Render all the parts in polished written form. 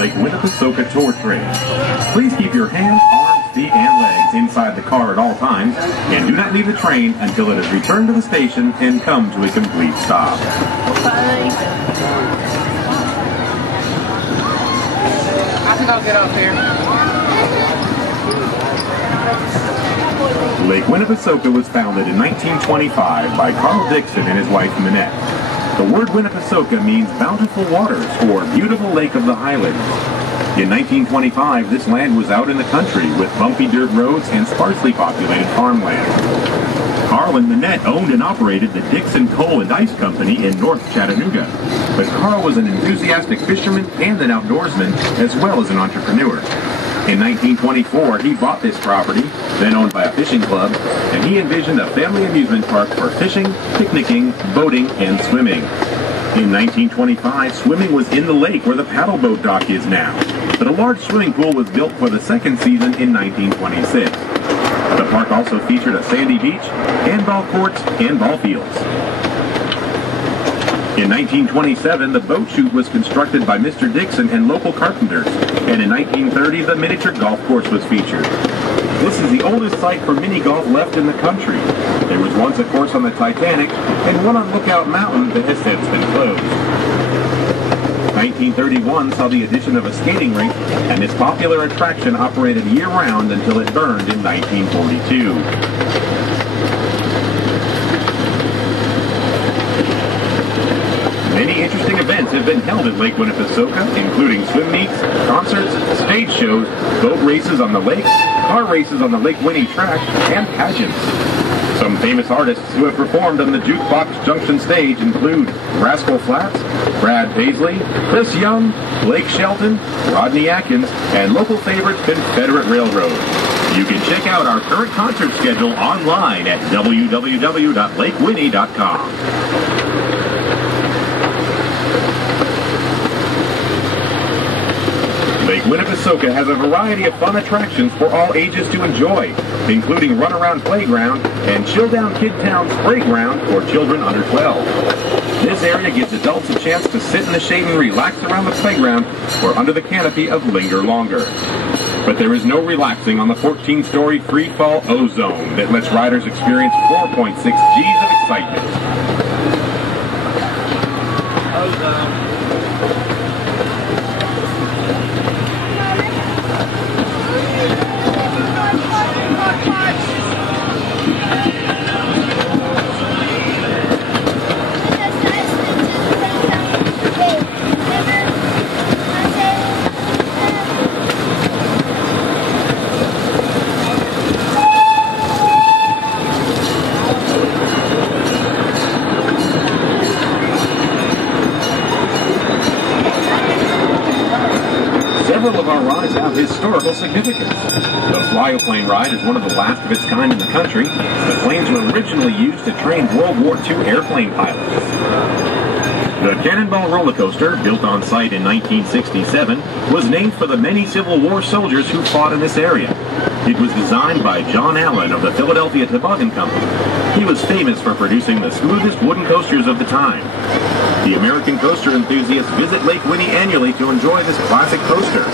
Lake Winnepesaukah tour train. Please keep your hands, arms, feet, and legs inside the car at all times, and do not leave the train until it has returned to the station and come to a complete stop. I think I'll get up here. Lake Winnepesaukah was founded in 1925 by Carl Dixon and his wife Minette. The word Winnepesaukah means bountiful waters or beautiful lake of the highlands. In 1925, this land was out in the country with bumpy dirt roads and sparsely populated farmland. Carl and Minette owned and operated the Dixon Coal and Ice Company in North Chattanooga. But Carl was an enthusiastic fisherman and an outdoorsman, as well as an entrepreneur. In 1924, he bought this property, then owned by a fishing club, and he envisioned a family amusement park for fishing, picnicking, boating, and swimming. In 1925, swimming was in the lake where the paddle boat dock is now, but a large swimming pool was built for the second season in 1926. The park also featured a sandy beach, handball courts, and ball fields. In 1927, the boat chute was constructed by Mr. Dixon and local carpenters, and in 1930, the miniature golf course was featured. This is the oldest site for mini golf left in the country. There was once a course on the Titanic, and one on Lookout Mountain that has since been closed. 1931 saw the addition of a skating rink, and this popular attraction operated year-round until it burned in 1942. Many interesting events have been held at Lake Winnepesaukah, including swim meets, concerts, stage shows, boat races on the lake, car races on the Lake Winnie track, and pageants. Some famous artists who have performed on the Jukebox Junction stage include Rascal Flatts, Brad Paisley, Chris Young, Blake Shelton, Rodney Atkins, and local favorite Confederate Railroad. You can check out our current concert schedule online at www.lakewinnie.com. Lake Winnepesaukah has a variety of fun attractions for all ages to enjoy, including Runaround Playground and Chill Down Kid Town's Playground for children under 12. This area gives adults a chance to sit in the shade and relax around the playground or under the canopy of Linger Longer. But there is no relaxing on the 14-story free-fall O-Zone that lets riders experience 4.6 G's of excitement. O-Zone. Several of our rides have historical significance. The Fly-O-Plane ride is one of the last of its kind in the country. The planes were originally used to train World War II airplane pilots. The Cannonball roller coaster, built on site in 1967, was named for the many Civil War soldiers who fought in this area. It was designed by John Allen of the Philadelphia Toboggan Company. He was famous for producing the smoothest wooden coasters of the time. The American coaster enthusiasts visit Lake Winnie annually to enjoy this classic coaster,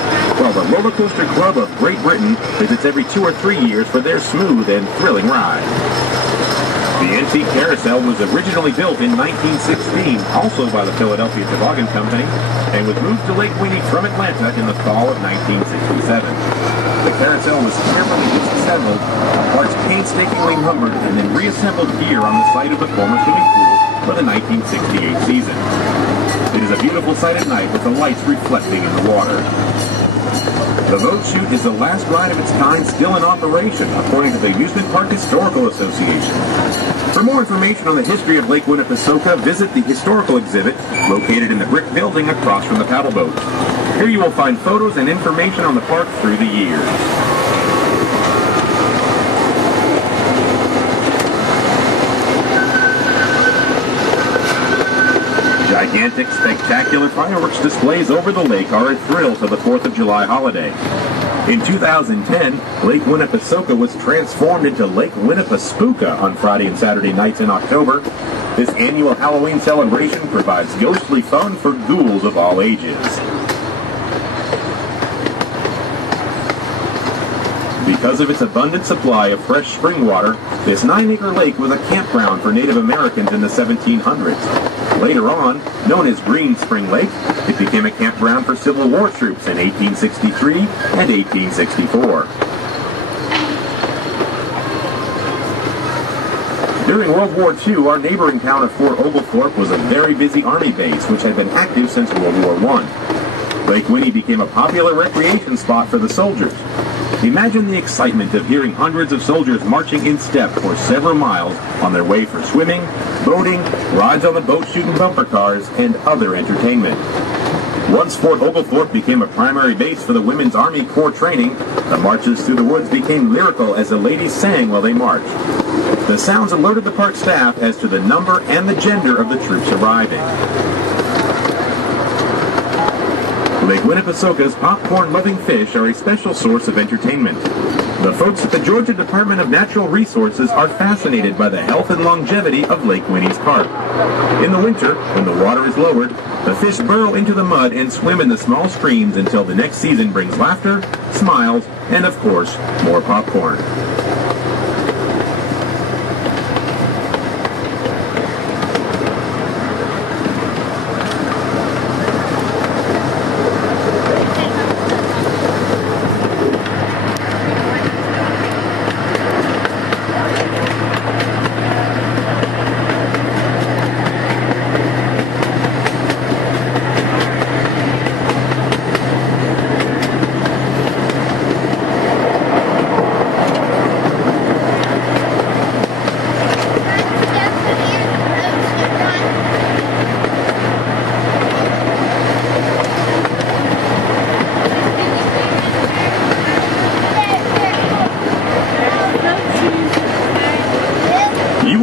while the Roller Coaster Club of Great Britain visits every 2 or 3 years for their smooth and thrilling ride. The antique carousel was originally built in 1916, also by the Philadelphia Toboggan Company, and was moved to Lake Winnie from Atlanta in the fall of 1967. The carousel was carefully disassembled, parts painstakingly numbered, and then reassembled here on the site of the former swimming pool for the 1968 season. It is a beautiful sight at night with the lights reflecting in the water. The boat chute is the last ride of its kind still in operation, according to the Amusement Park Historical Association. For more information on the history of Lake Winnepesaukah, visit the historical exhibit located in the brick building across from the paddle boat. Here you will find photos and information on the park through the years. Gigantic, spectacular fireworks displays over the lake are a thrill to the 4th of July holiday. In 2010, Lake Winnepesaukah was transformed into Lake Winnepesaukah on Friday and Saturday nights in October. This annual Halloween celebration provides ghostly fun for ghouls of all ages. Because of its abundant supply of fresh spring water, this 9-acre lake was a campground for Native Americans in the 1700s. Later on, known as Green Spring Lake, it became a campground for Civil War troops in 1863 and 1864. During World War II, our neighboring town of Fort Oglethorpe was a very busy Army base which had been active since World War I. Lake Winnie became a popular recreation spot for the soldiers. Imagine the excitement of hearing hundreds of soldiers marching in step for several miles on their way for swimming, boating, rides on the boat shooting bumper cars, and other entertainment. Once Fort Oglethorpe became a primary base for the Women's Army Corps training, the marches through the woods became lyrical as the ladies sang while they marched. The sounds alerted the park staff as to the number and the gender of the troops arriving. Lake Winnepesaukah's popcorn-loving fish are a special source of entertainment. The folks at the Georgia Department of Natural Resources are fascinated by the health and longevity of Lake Winnie's park. In the winter, when the water is lowered, the fish burrow into the mud and swim in the small streams until the next season brings laughter, smiles, and of course, more popcorn.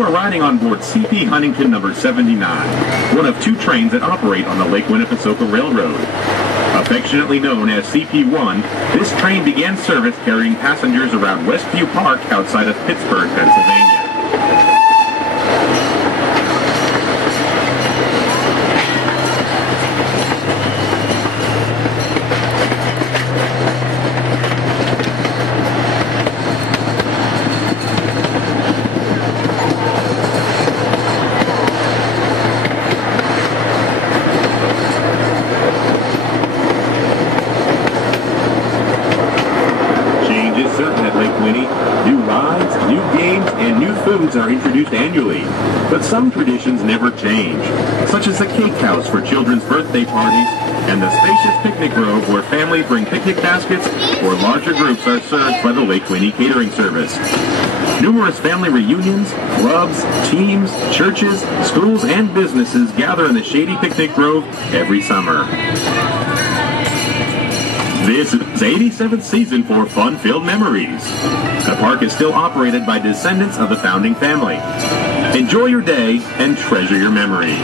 Riding on board CP Huntington number 79, one of 2 trains that operate on the Lake Winnepesaukah Railroad. Affectionately known as CP1, this train began service carrying passengers around Westview Park outside of Pittsburgh, Pennsylvania. Are introduced annually, but some traditions never change, such as the cake house for children's birthday parties and the spacious picnic grove where families bring picnic baskets or larger groups are served by the Lake Winnie catering service. Numerous family reunions, clubs, teams, churches, schools, and businesses gather in the shady picnic grove every summer. This is the 87th season for fun-filled memories. The park is still operated by descendants of the founding family. Enjoy your day and treasure your memories.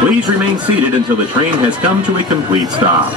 Please remain seated until the train has come to a complete stop.